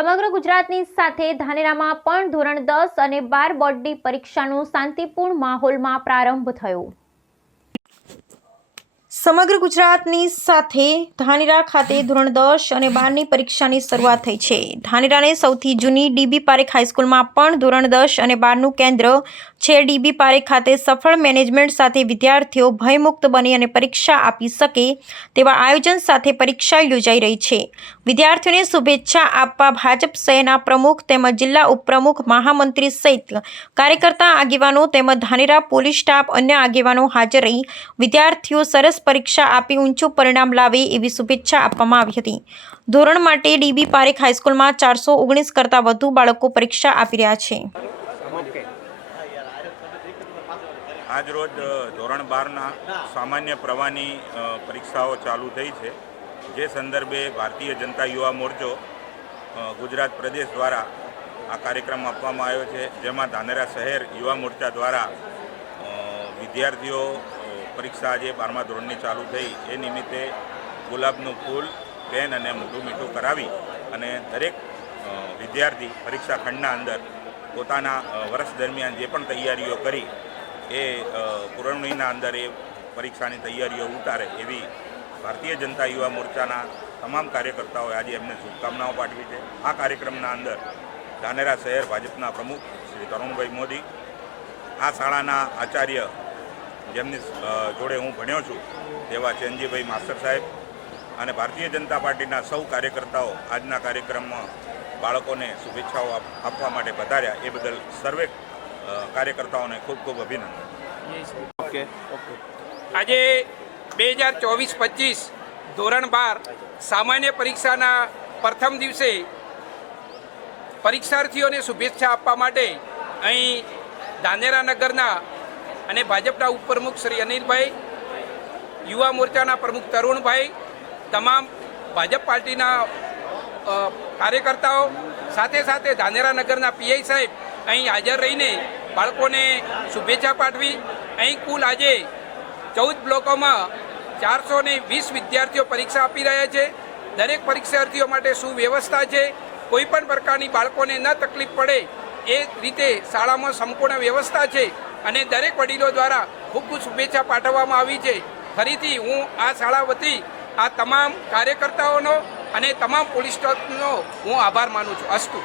સમગ્ર ગુજરાતની સાથે ધાનેરામાં પણ ધોરણ 10 અને 12 બોર્ડની પરીક્ષાનો શાંતિપૂર્ણ માહોલમાં પ્રારંભ થયો। સમગ્ર ગુજરાતની સાથે ધાનેરા ખાતે ધોરણ 10 અને 12ની પરીક્ષાની શરૂઆત થઈ છે। ધાનેરાની સૌથી જૂની ડીબી પારેખ હાઈસ્કૂલમાં પણ ધોરણ 10 અને 12નું કેન્દ્ર છે। ડીબી પારેખ ખાતે સફળ મેનેજમેન્ટ સાથે વિદ્યાર્થીઓ ભયમુક્ત બની અને પરીક્ષા આપી શકે તેવા આયોજન સાથે પરીક્ષા યોજાઈ રહી છે। વિદ્યાર્થીઓને શુભેચ્છા આપવા ભાજપ શહેરના પ્રમુખ તેમજ જિલ્લા ઉપપ્રમુખ, મહામંત્રી સહિત કાર્યકર્તા આગેવાનો તેમજ ધાનેરા પોલીસ સ્ટાફ અન્ય આગેવાનો હાજર રહી વિદ્યાર્થીઓ સરસ પરીક્ષા આપી ઊંચું પરિણામ લાવે એવી શુભેચ્છા આપવામાં આવી હતી। ધોરણ માટે ડીબી પારેખ હાઈસ્કૂલમાં 419 કરતાં વધુ બાળકો પરીક્ષા આપી રહ્યા છે। આજરોજ ધોરણ 12ના સામાન્ય પ્રવાહની પરીક્ષાઓ ચાલુ થઈ છે, જે સંદર્ભે ભારતીય જનતા યુવા મોરચો ગુજરાત પ્રદેશ દ્વારા આ કાર્યક્રમ આપવામાં આવ્યો છે, જેમાં ધાનેરા શહેર યુવા મોરચા દ્વારા વિદ્યાર્થીઓ પરીક્ષા આજે 12મા ધોરણની ચાલુ થઈ એ નિમિત્તે ગુલાબનું ફૂલ, પેન અને મોઢું મીઠું કરાવી અને દરેક વિદ્યાર્થી પરીક્ષા ખંડના અંદર પોતાના વર્ષ દરમિયાન જે પણ તૈયારીઓ કરી એ પુરવણીના અંદર એ પરીક્ષાની તૈયારીઓ ઉતારે એવી ભારતીય જનતા યુવા મોરચાના તમામ કાર્યકર્તાઓએ આજે એમને શુભકામનાઓ પાઠવી છે। આ કાર્યક્રમના અંદર ધાનેરા શહેર ભાજપના પ્રમુખ શ્રી તરુણભાઈ મોદી, આ શાળાના આચાર્ય જેમની જોડે હું ભણ્યો છું તેવા ચેનજીભાઈ માસ્ટર સાહેબ અને ભારતીય જનતા પાર્ટીના સૌ કાર્યકર્તાઓ આજના કાર્યક્રમમાં બાળકોને શુભેચ્છાઓ આપવા માટે પધાર્યા એ બદલ સર્વે કાર્યકર્તાઓને ખૂબ ખૂબ અભિનંદન। આજે 2024-25 ધોરણ 12 સામાન્ય પરીક્ષાના પ્રથમ દિવસે પરીક્ષાર્થીઓને શુભેચ્છા આપવા માટે અહીં ધાનેરા નગરના અને ભાજપના ઉપપ્રમુખ શ્રી અનિલભાઈ, યુવા મોરચાના પ્રમુખ તરુણભાઈ, તમામ ભાજપ પાર્ટીના કાર્યકર્તાઓ સાથે સાથે ધાનેરા નગરના પીઆઈ સાહેબ અહીં હાજર રહીને બાળકોને શુભેચ્છા પાઠવી। અહીં કુલ આજે 14 બ્લોકોમાં 420 વિદ્યાર્થીઓ પરીક્ષા આપી રહ્યા છે। દરેક પરીક્ષાર્થીઓ માટે સુવ્યવસ્થા છે, કોઈપણ પ્રકારની બાળકોને ન તકલીફ પડે એ રીતે શાળામાં સંપૂર્ણ વ્યવસ્થા છે અને દરેક વડીલો દ્વારા ખૂબ ખૂબ શુભેચ્છા પાઠવવામાં આવી છે। ફરીથી હું આ શાળા વતી આ તમામ કાર્યકર્તાઓનો અને તમામ પોલીસ સ્ટાફનો હું આભાર માનું છું। અસ્તુ।